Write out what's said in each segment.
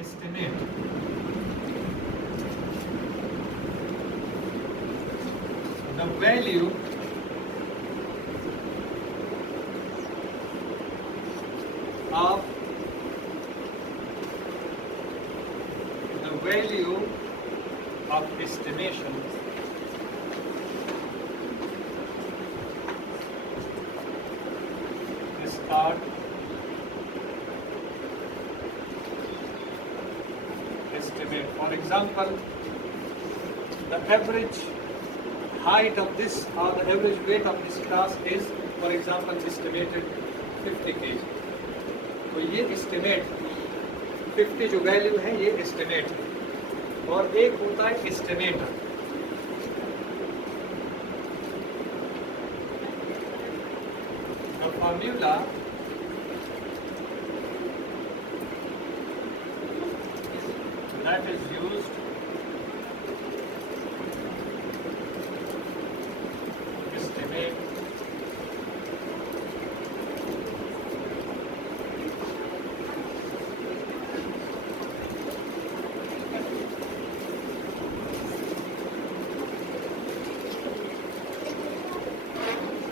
estimate the value of estimation is called estimate. For example, the average height of this or the average weight of this class is, for example, estimated 50 kg. तो ये estimate 50 जो value है ये estimate है, और एक होता है estimator. The formula that is used to estimate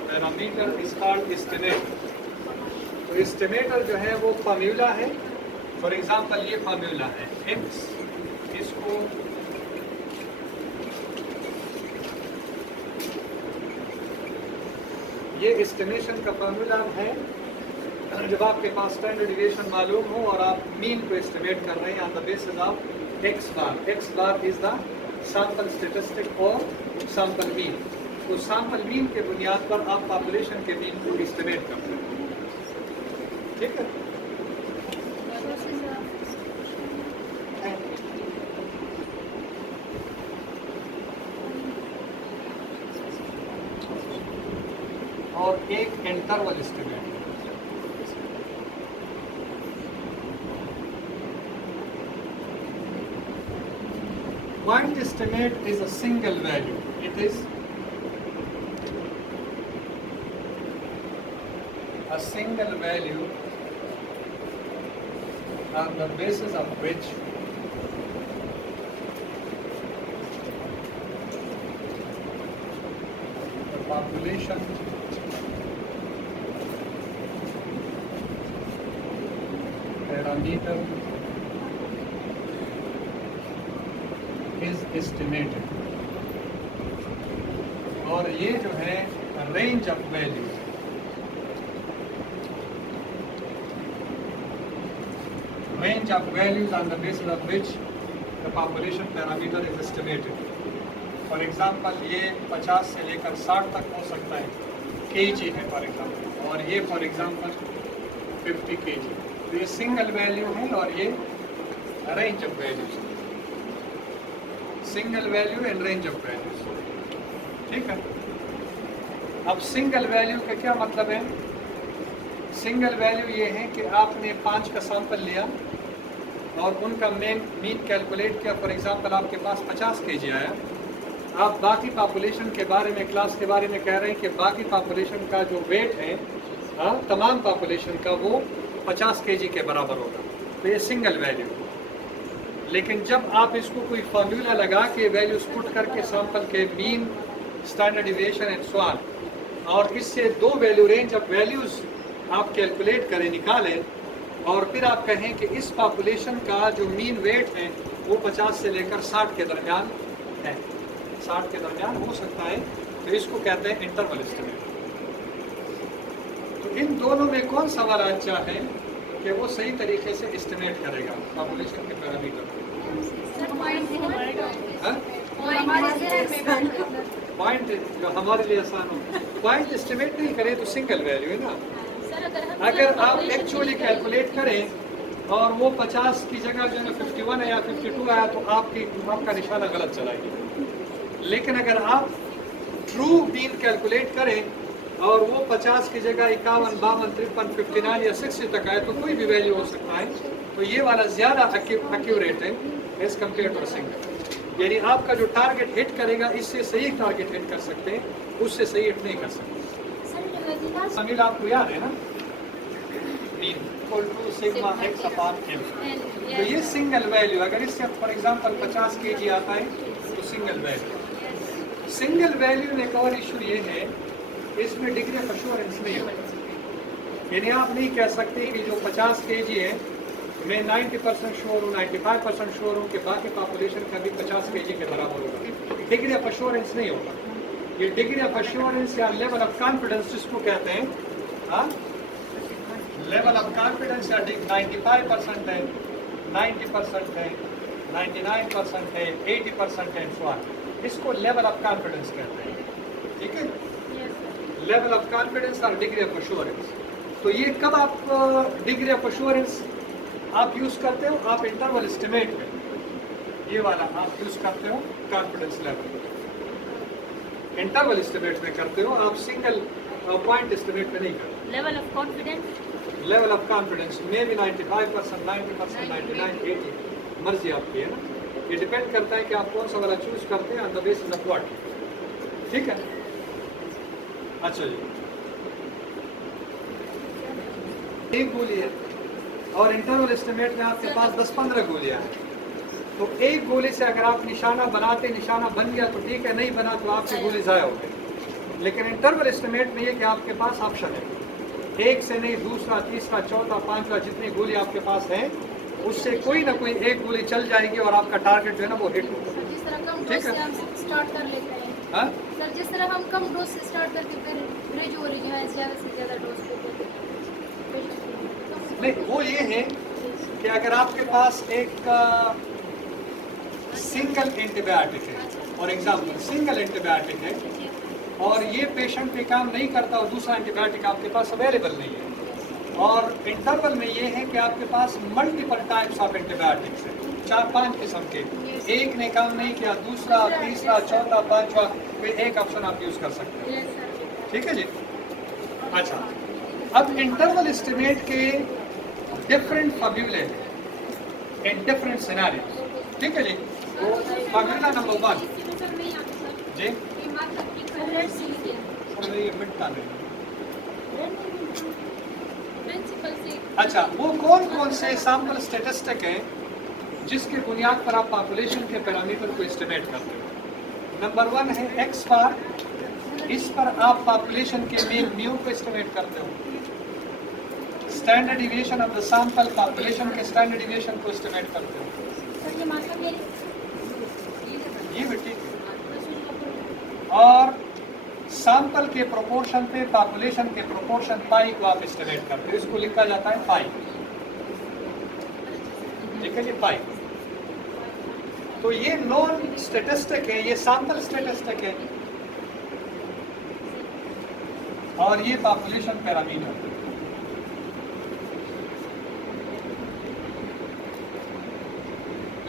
parameter is called estimate. तो estimator जो है वो फॉर्मूला है. फॉर एग्जांपल ये फॉर्मूला है x, इसको ये एस्टिमेशन का फॉर्मूला है. जब आपके पास स्टैंडर्ड डिविएशन मालूम हो और आप मीन को एस्टिमेट कर रहे हैं on the basis of x bar is the sample statistic और सैंपल मीन. तो सैंपल मीन के बुनियाद पर आप पॉपुलेशन के मीन को एस्टिमेट करते हैं. ठीक है. और एक interval estimate. Point estimate is a single value. It is a single value on the basis of which the population parameter is estimated. और ये जो है range of value, range of values on the basis of which the population parameter is estimated. For example, ये 50 से लेकर 60 तक हो सकता है, kg है for example, और ये for example 50 kg. तो ये सिंगल वैल्यू है और ये range of values. Single value and range of values. ठीक है. अब सिंगल वैल्यू का क्या मतलब है? सिंगल वैल्यू ये है कि आपने 5 का सैंपल लिया और उनका मीन कैलकुलेट किया. फॉर एग्जांपल आपके पास 50 केजी आया. आप बाकी पॉपुलेशन के बारे में, क्लास के बारे में कह रहे हैं कि बाकी पॉपुलेशन का जो वेट है तमाम पॉपुलेशन का वो 50 केजी के बराबर होगा. तो ये सिंगल वैल्यू. लेकिन जब आप इसको कोई फार्मूला लगा के वैल्यूज पुट करके सैंपल के mean, standard deviation and so on, और इससे दो वैल्यू रेंज ऑफ वैल्यूज आप कैलकुलेट करें, निकालें, और फिर आप कहें कि इस पॉपुलेशन का जो मीन वेट है वो 50 से लेकर 60 के दरमियान है, 60 के दरमियान हो सकता है, तो इसको कहते हैं इंटरवल एस्टिमेट. तो इन दोनों में कौन सा वाला अच्छा है कि वो सही तरीके से एस्टिमेट करेगा पॉपुलेशन के पैरामीटर? पॉइंट जो हमारे लिए आसान हो. पॉइंट एस्टिमेट नहीं करें तो सिंगल वैल्यू है ना. अगर आप एक्चुअली कैलकुलेट करें और वो 50 की जगह जो है 51 है या 52 आया तो आपका निशाना गलत चलाएगी. लेकिन अगर आप ट्रू मीन कैलकुलेट करें और वो 50 की जगह 51, 52, 53, 59 या 60 तक आए तो कोई भी वैल्यू हो सकता है. तो ये वाला ज़्यादा एक्यूरेट है एज कम्पेयर टू सिंगल. यानी आपका जो टारगेट हिट करेगा इससे सही टारगेट हिट कर सकते हैं, उससे सही हिट नहीं कर सकते. समील आपको याद है ना? Equal to sigma X upon M. तो ये सिंगल वैल्यू, अगर इससे फॉर एग्जांपल 50 kg आता है तो सिंगल वैल्यू। सिंगल वैल्यू में एक और इशू ये है, इसमें डिग्री ऑफ एश्योरेंस नहीं होता। यानी आप नहीं कह सकते कि जो 50 kg है मैं 90% श्योर हूँ, 95% श्योर हूँ कि बाकी पॉपुलेशन का भी 50 kg के बराबर होगा। डिग्री ऑफ एश्योरेंस नहीं होगा। ये डिग्री ऑफ एश्योरेंस या लेवल ऑफ कॉन्फिडेंस जिसको कहते हैं, हाँ, लेवल ऑफ कॉन्फिडेंस या 95% है, 90% है, 99% है, 80% है, सो ऑन, इसको लेवल ऑफ कॉन्फिडेंस कहते हैं। ठीक है, लेवल ऑफ कॉन्फिडेंस और डिग्री ऑफ एश्योरेंस। तो ये कब आप डिग्री ऑफ एश्योरेंस आप यूज करते हो? आप इंटरवल एस्टिमेट में, ये वाला आप यूज करते हो कॉन्फिडेंस लेवल, इंटरवल एस्टिमेट में करते हो, आप सिंगल पॉइंट एस्टिमेट में नहीं करते। Level of confidence, level of confidence में भी 95%, 90%, 99, 80 मर्जी आपकी है ना। ये डिपेंड करता है कि आप कौन सा वाला चूज करते हैं on the basis of what. ठीक है, अच्छा जी, एक गोली है और इंटरवल एस्टिमेट में आपके पास 10-15 गोलियां हैं, तो एक गोली से अगर आप निशाना बनाते, निशाना बन गया तो ठीक है, नहीं बना तो आपकी गोली ज़ाया हो गई। लेकिन इंटरवल एस्टिमेट में ये कि आपके पास ऑप्शन है, एक से नहीं, दूसरा, तीसरा, चौथा, पांचवा, जितनी गोली आपके पास है उससे कोई ना कोई एक गोली चल जाएगी और आपका टारगेट जो है ना वो हिट होगा। जिस तरह कम ठीक डोज है। से हम स्टार्ट कर लेते हैं, हाँ, सर जिस तरह हम कम डोज से स्टार्ट करके फिर ग्रेजुअली जो है ज़्यादा से ज़्यादा डोज पे देते हैं। नहीं, वो ये है कि अगर आपके पास एक सिंगल एंटीबायोटिक है, फॉर एग्जांपल सिंगल एंटीबायोटिक है और ये पेशेंट पे काम नहीं करता और दूसरा एंटीबायोटिक आपके पास अवेलेबल नहीं है, और इंटरवल में ये है कि आपके पास मल्टीपल टाइप्स ऑफ एंटीबायोटिक्स हैं, 4-5 किस्म के, एक ने काम नहीं किया, दूसरा, तीसरा, चौथा, पांचवा, फिर एक ऑप्शन आप यूज कर सकते हैं। ठीक है जी, अच्छा, अब इंटरवल एस्टिमेट के डिफरेंट फॉर्मूले इन डिफरेंट सिनेरियोज। ठीक है जी, तो फॉर्मूला नंबर 1 जी, थोड़ा ये मिटता नहीं। अच्छा, वो कौन कौन से सैंपल स्टेटिस्टिक हैं जिसके बुनियाद पर आप पॉपुलेशन के पैरामीटर को एस्टिमेट करते हो? नंबर 1 है एक्स बार, इस पर आप पॉपुलेशन के मीन म्यू को एस्टिमेट करते हो। Standard deviation of the sample, population के स्टैंडर्ड डिविएशन को एस्टिमेट करते हो। सर ये मतलब ये भी ठीक है। और सैंपल के प्रोपोर्शन पे पॉपुलेशन के प्रोपोर्शन पाई को आप एस्टिमेट करते हो, इसको लिखा जाता है पाई। ठीक है जी, पाई। तो ये नॉन स्टेटिस्टिक है, ये सैंपल स्टेटिस्टिक है और ये पॉपुलेशन पैरामीटर।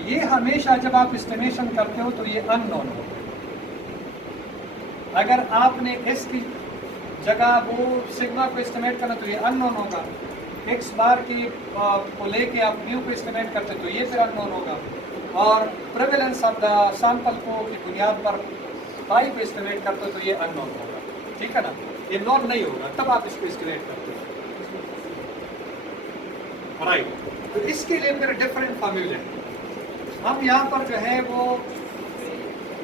ये हमेशा जब आप एस्टिमेशन करते हो तो ये अननोन होता है। अगर आपने एस की जगह वो सिग्मा को एस्टिमेट करना तो ये अननोन होगा, एक्स बार की को लेके आप म्यू को एस्टिमेट करते तो ये फिर अननोन होगा, और प्रेवलेंस ऑफ द सैंपल को की बुनियाद पर पाई को एस्टिमेट करते तो ये अननोन होगा। ठीक है ना, ये नॉन नहीं होगा, तब आप इसको एस्टिमेट करते हो। राइट, तो इसके लिए फिर डिफरेंट फार्मूले हैं। हम यहाँ पर जो है वो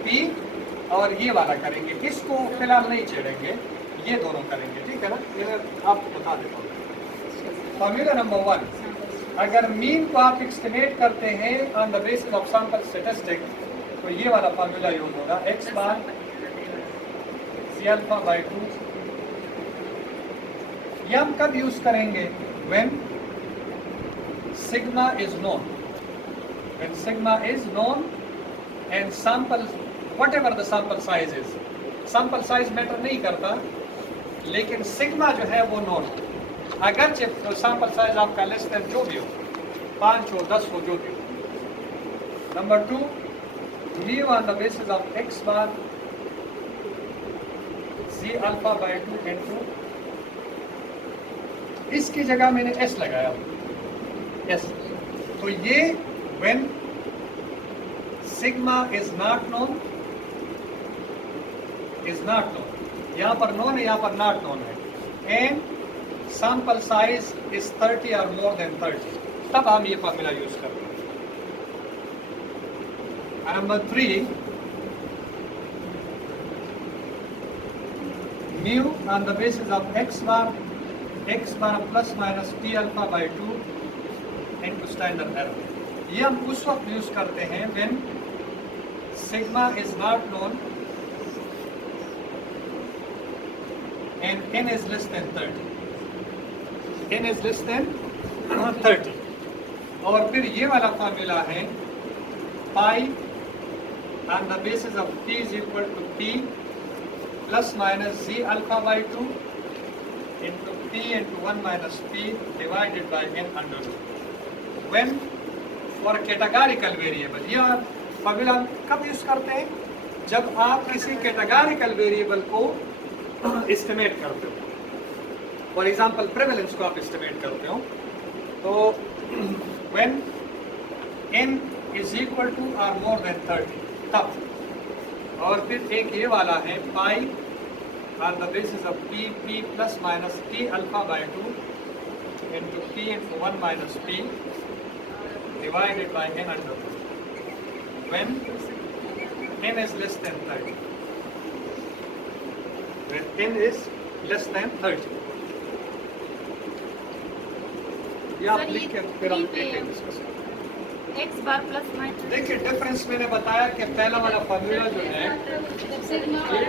पी और ये वाला करेंगे, इसको फिलहाल नहीं छेड़ेंगे, ये दोनों करेंगे। ठीक है ना, ये आप बता देता हूँ। फॉर्मूला नंबर 1, अगर मीन को आप एस्टिमेट करते हैं on the basis of sample statistic तो ये वाला फॉर्मूला यूज होगा, X bar C alpha by 2। ये हम कब यूज करेंगे? When sigma is known, when sigma is known and sample whatever the sample size is, sample size matter नहीं करता, लेकिन sigma जो है वो known, अगर sample size आपका less than जो भी हो, 5 हो 10 हो जो भी हो। Number 2, mu on the basis of x bar c alpha by 2 into, इसकी जगह मैंने s लगाया, s। तो ये when sigma is not known, यहाँ पर known है, यहाँ पर not known है, and sample size is 30 or more than 30, तब हम ये फॉर्मूला यूज करते हैं. Number 3, mu on the basis of x bar plus minus p alpha by 2 into standard error. ये हम उस वक्त यूज करते हैं when sigma is not known and n is less than 30. n is less than 30. और फिर ये वाला फॉर्मूला है pi on the basis of p is equal to p plus minus z alpha by 2 into p into 1 minus p divided by n under root. When for categorical variable, यह formula कब use करते हैं? जब आप किसी categorical variable को estimate करते हो. फॉर एग्जांपल प्रेवलेंस को आप एस्टिमेट करते हो, तो when n is equal to or more than 30, तब. और फिर एक ये वाला है pi on the basis of p plus minus p alpha by 2 into p into 1 minus p divided by n under root. When n is less than 30. When n is less than 30. ये आप लिख के फिर हम देखेंगे discuss. x बार plus minus. देखिए difference मैंने बताया कि पहला वाला फॉर्मूला जो है ये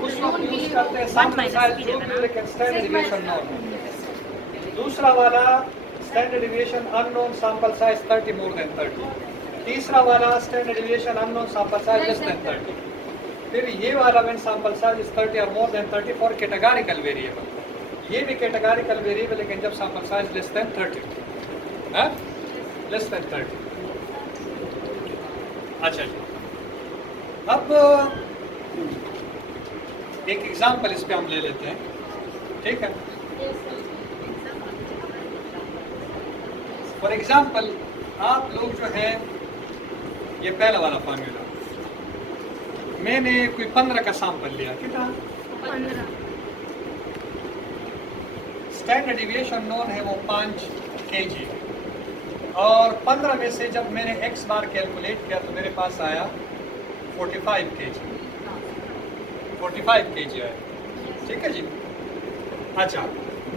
उस वक्त यूज करते हैं सैंपल साइज जो भी लेकिन स्टैंडर्ड डिविएशन नॉन. दूसरा वाला standard deviation unknown sample size 30 more than 30. तीसरा वाला standard deviation unknown sample size less than 30. फिर ये वाला व्हेन सैंपल साइज इज 30 और more than 30 for categorical variable. ये भी कैटेगोरिकल वेरिएबल लेकिन जब सैंपल साइज लेस देन 30 है, लेस देन 30. अच्छा जी, अब एक एग्जांपल इस पे हम ले लेते हैं, ठीक है. फॉर एग्जांपल आप लोग जो है ये पहला वाला फॉर्मूला मैंने कोई 15 का सैंपल लिया. कितना? 15. स्टैंडर्ड डिविएशन नोन है वो 5 kg. और 15 में से जब मैंने x बार कैलकुलेट किया तो मेरे पास आया 45 kg. 45 kg आया. ठीक है जी. अच्छा,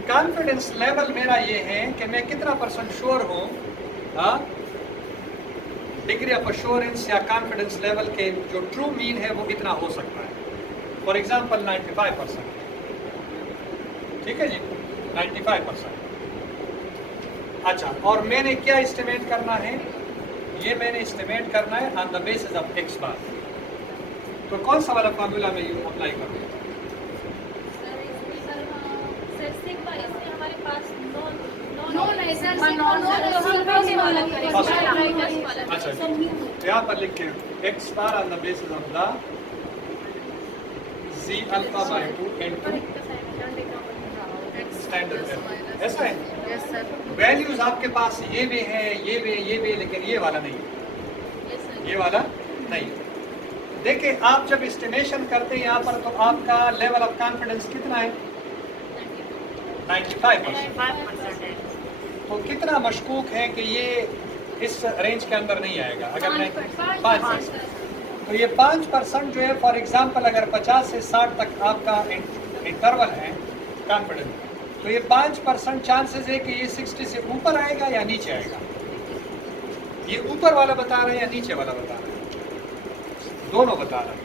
कॉन्फिडेंस लेवल मेरा ये है कि मैं कितना % श्योर हूँ, डिग्री ऑफ अश्योरेंस या कॉन्फिडेंस लेवल के जो ट्रू मीन है वो कितना हो सकता है. For example 95%. ठीक है जी, 95%. अच्छा, और मैंने क्या एस्टिमेट करना है? ये मैंने एस्टिमेट करना है on the basis of x बार. तो कौन सा वाला फार्मूला मैं यूँ अप्लाई करूँ? हमारे पास अच्छा, यहाँ पर लिख के x bar on the basis of the z alpha by 2 into standard error. ऐसा है? वैल्यूज आपके पास ये भी है, ये भी, ये भी, लेकिन ये वाला नहीं. ये वाला नहीं. देखिए आप जब एस्टिमेशन करते हैं यहाँ पर तो आपका लेवल ऑफ कॉन्फिडेंस कितना है? 95%. तो कितना मशकूक है कि ये इस रेंज के अंदर नहीं आएगा? अगर मैं 5%, तो ये 5% जो है फॉर एग्जांपल अगर 50 से 60 तक आपका इंटरवल है कॉन्फिडेंस, तो ये 5% चांसेस है कि ये 60 से ऊपर आएगा या नीचे आएगा. ये ऊपर वाला बता रहे हैं या नीचे वाला बता रहे हैं? दोनों बता रहे हैं.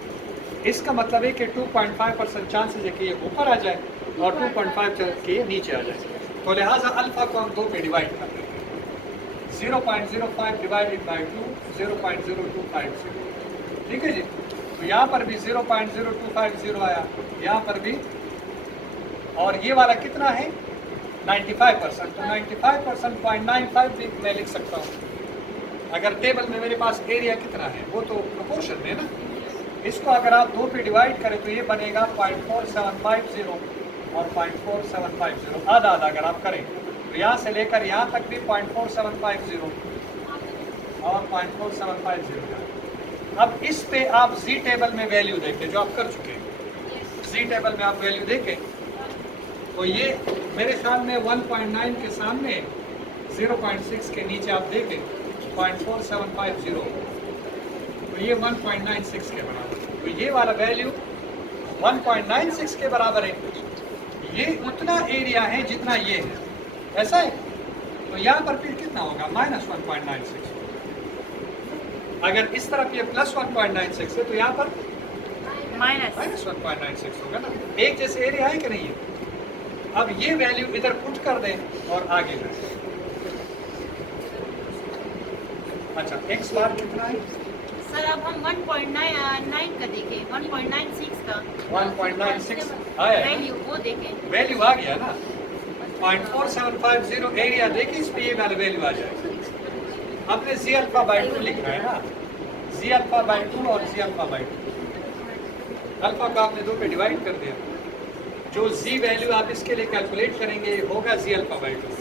इसका मतलब है कि 2.5% चांसेस है कि ये ऊपर आ जाए और 2.5 कि ये नीचे आ जाए. तो लिहाजा अल्फा को हम 2 में डिवाइड करते हैं. 0.05 डिवाइडेड बाई 2, 0.0250. ठीक है जी. तो यहाँ पर भी 0.0250 आया, यहाँ पर भी. और ये वाला कितना है? 95%. तो 95% 0.95 भी मैं लिख सकता हूँ. अगर टेबल में मेरे पास एरिया कितना है वो तो प्रोपोर्शन में है ना. इसको अगर आप 2 पे डिवाइड करें तो ये बनेगा 0.4750 और 0.4750. आधा आधा अगर आप करें तो यहाँ से लेकर यहाँ तक भी 0.4750 और 0.4750. अब इस पे आप जी टेबल में वैल्यू देखें जो आप कर चुके हैं. जी टेबल में आप वैल्यू देखें तो ये मेरे ख्याल में 1.9 के सामने 0.6 के नीचे आप देखें 0.4750, तो ये 1.96 के बराबर, तो ये वाला वैल्यू 1.96 के बराबर है। ये उतना एरिया है जितना ये है, ऐसा है। तो यहाँ पर फिर कितना होगा, -1.96। अगर इस तरफ ये +1.96 है तो यहाँ पर -1.96 होगा ना। एक जैसे एरिया है कि नहीं है। अब ये वैल्यू इधर पुट कर दें और आगे जाए। अच्छा, x बार कितना है सर? अब हम 1.9 का देखें, 1.96 का 1.96 आया है, वैल्यू वो देखें। वैल्यू आ गया ना। 0.4750 एरिया देखिए, इस पे ये वाला वैल्यू आ जाएगा। आपने z अल्फा बाई 2 लिखना है ना, z अल्फा बाई 2 और z अल्फा बाई 2। अल्फा को आपने 2 पे डिवाइड कर दिया, जो z वैल्यू आप इसके लिए कैलकुलेट करेंगे होगा z alpha by 2।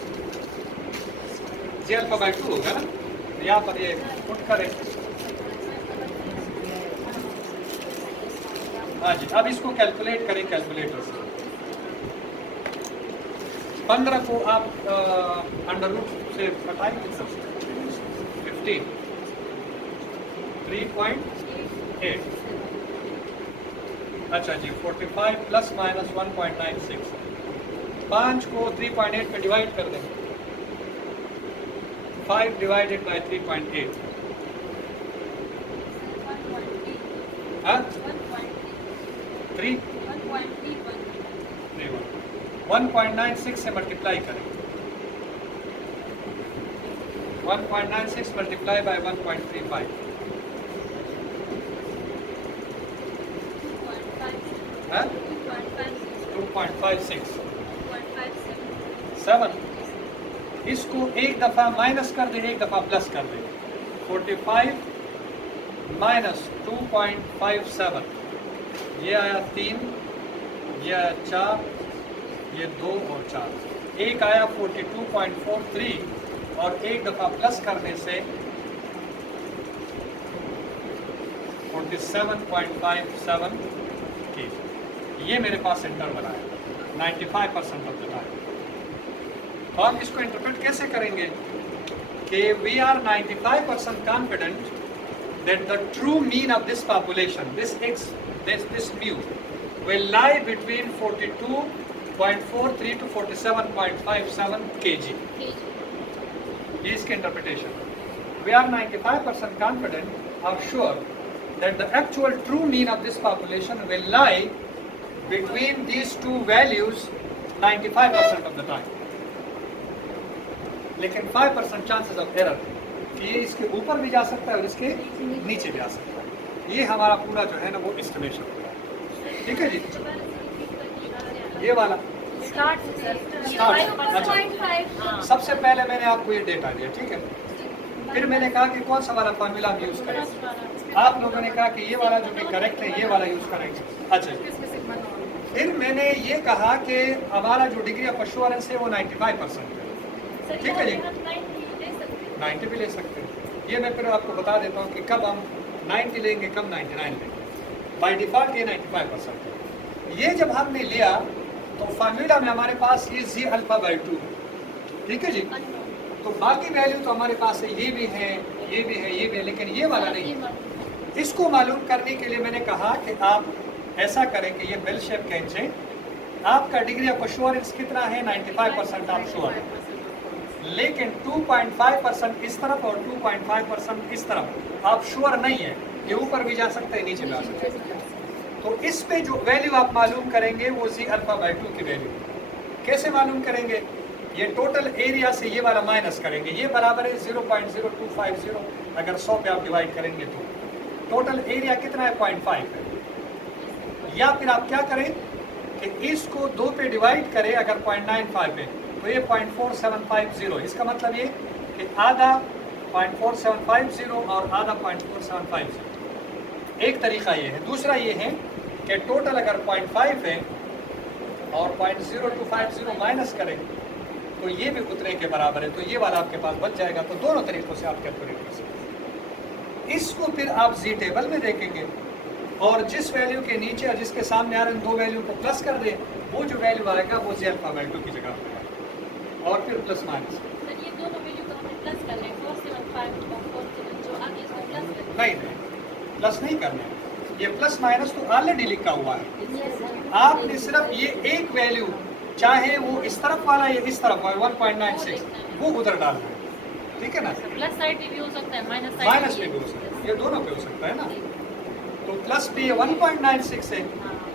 z alpha by 2 होगा ना, तो यहाँ पर ये पुट करें। हाँ जी, अब इसको कैलकुलेट करें कैलकुलेटर से। 15 को आप अंडर रूट से घटाएंगे, 15 3.8। अच्छा जी, 45 ± 1.96। 5 को 3.8 पे डिवाइड कर देंगे, 5 डिवाइडेड बाय 3.8, हाँ 1.96 से मल्टीप्लाई करें। 1.96 मल्टीप्लाई बाय 1.35, हाँ 2.56 7। इसको एक दफ़ा माइनस कर दें, एक दफ़ा प्लस कर दें। 45 - 2.57, ये आया 3, ये आया 4, ये 2 और 4, एक आया 42.43 और एक दफ़ा प्लस करने से 47.57 की। ये मेरे पास इंटरवल आया 95% ऑफ द टाइम। तो हम इसको इंटरप्रेट कैसे करेंगे कि we are 95% confident that the true mean of this population, this mu, will lie between 42.43 to 47.57 kg. ये इसके interpretation. We are 95% confident or sure that the actual true mean of this population will lie between these two values 95% of the time. लेकिन 5% chances of error, कि ये इसके ऊपर भी जा सकता है और इसके नीचे भी आ सकता है। ये हमारा पूरा जो है ना वो एस्टिमेशन होगा। ठीक है जी, ये वाला स्टार्ट। अच्छा, सबसे पहले मैंने आपको ये डेटा दिया, ठीक है। फिर मैंने कहा कि कौन सा वाला फॉर्मूला हम यूज़ करें। आप लोगों ने कहा कि ये वाला जो कि करेक्ट है, ये वाला यूज़ करेंगे। अच्छा, फिर मैंने ये कहा कि हमारा जो डिग्री ऑफ एश्योरेंस है वो 95% है। ठीक है जी, 90 भी ले सकते हैं। ये मैं फिर आपको बता देता हूँ कि कब हम 90 लेंगे, कब 99 लेंगे। बाय डिफ़ॉल्ट ये 95% है। ये जब हमने लिया तो फार्मूला में हमारे पास ये z अल्फा बाई 2, ठीक है जी। तो बाकी वैल्यू तो हमारे पास है, ये भी है, ये भी है, ये भी है, लेकिन ये वाला नहीं है। इसको मालूम करने के लिए मैंने कहा कि आप ऐसा करें कि ये बेल शेप खींचें। आपका डिग्री ऑफ एश्योरेंस कितना है, 95% आप श्योर है, लेकिन 2.5% इस तरफ और 2.5% इस तरफ आप श्योर नहीं है। ये ऊपर भी जा सकते हैं, नीचे भी जा सकते हैं। तो इस पे जो वैल्यू आप मालूम करेंगे वो z अल्फा बाई 2 की वैल्यू। कैसे मालूम करेंगे, ये टोटल एरिया से ये वाला माइनस करेंगे। ये बराबर है 0.0250, अगर 100 पे आप डिवाइड करेंगे तो टोटल एरिया कितना है, 0.5 है। या फिर आप क्या करें कि इसको 2 पे डिवाइड करें, अगर 0.95 है तो ये 0.4750। इसका मतलब ये कि आधा 0.4750 और आधा 0.4750। एक तरीका ये है। दूसरा ये है कि टोटल अगर 0.5 है और 0.0250 माइनस करें तो ये भी उतने के बराबर है, तो ये वाला आपके पास बच जाएगा। तो दोनों तरीक़ों से आप कैलकुलेट कर सकते हैं। इसको फिर आप जी टेबल में देखेंगे और जिस वैल्यू के नीचे और जिसके सामने आ रहे हैं दो वैल्यू को प्लस कर दें, वो जो वैल्यू आएगा वो जे अल्फाबेटो की जगह पे आएगा। और फिर प्लस माइनस सर ये दोनों वैल्यू को हमें प्लस कर लें 475 और 47 जो आगे इसको प्लस कर नहीं, प्लस नहीं करना है, ये प्लस माइनस तो ऑलरेडी लिखा हुआ है। दें। आपने सिर्फ ये एक वैल्यू, चाहे वो इस तरफ वाला या इस तरफ वाला 1.96, वो उधर डालना है, ठीक है ना। प्लस साइड भी हो सकता है, माइनस साइड माइनस पे भी हो सकता है, ये दोनों पे हो सकता है ना। तो प्लस पे 1.96 है,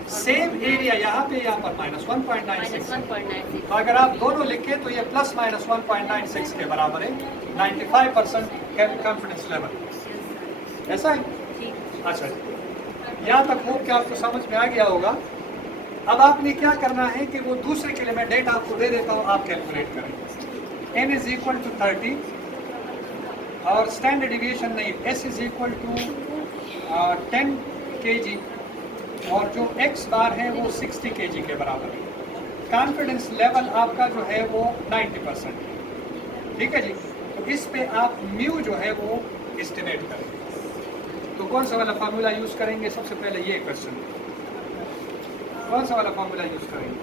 सेम एरिया यहाँ पे यहाँ पर माइनस 1.96 है। 1.96। तो अगर आप दोनों लिखे तो ये प्लस माइनस 1.96 के बराबर है, 95% कॉन्फिडेंस लेवल, ऐसा है। ठीक। अच्छा, यहाँ तक होप कि आपको समझ में आ गया होगा। अब आपने क्या करना है कि वो दूसरे के लिए मैं डेटा आपको दे देता हूँ, आप कैलकुलेट करें। n इज इक्वल टू 30 और स्टैंडर्ड डिविएशन नहीं, s is equal to 10 kg और जो x बार है वो 60 kg के बराबर है। कॉन्फिडेंस लेवल आपका जो है वो 90% है, ठीक है जी। तो इस पे आप म्यू जो है वो एस्टिमेट करें। तो कौन सा वाला फार्मूला यूज करेंगे? सबसे पहले ये क्वेश्चन, कौन सा वाला फार्मूला यूज करेंगे?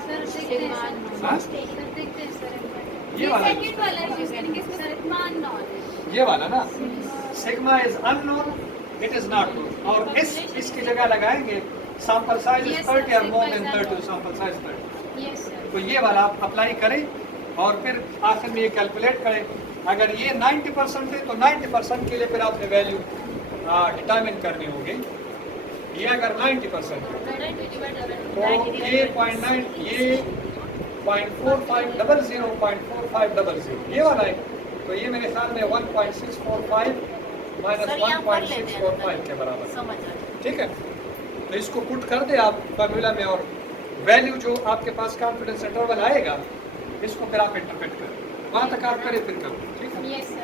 सर देखते हैं सर। हाँ? सर देखते हैं सर। ये वाला सेकंड वाला यूज करेंगे सर, मान नॉन। ये वाला ना, sigma is unknown, it is not known, और इसकी जगह लगाएंगे सैंपल साइज इज 30 और more than 30, sample size 30। Yes sir. तो ये वाला आप अप्लाई करें और फिर आखिर में ये कैलकुलेट करें। अगर ये 90% है तो 90% के लिए फिर आपने वैल्यू डिटरमिन करनी होगी। ये अगर 90% है तो ये 0.9, ये 0.4500, 0.4500 ये वाला है। तो ये मेरे ख्याल में 1.645 माइनस सर, यहाँ पर लेते हैं 1.645 के बराबर, समझ आ गया। ठीक है। तो इसको पुट कर दे आप फार्मूला में और वैल्यू जो आपके पास कॉन्फिडेंस इंटरवल आएगा इसको फिर आप इंटरप्रेट करें, वहाँ तक आप करें फिर करो, ठीक है। Yes sir.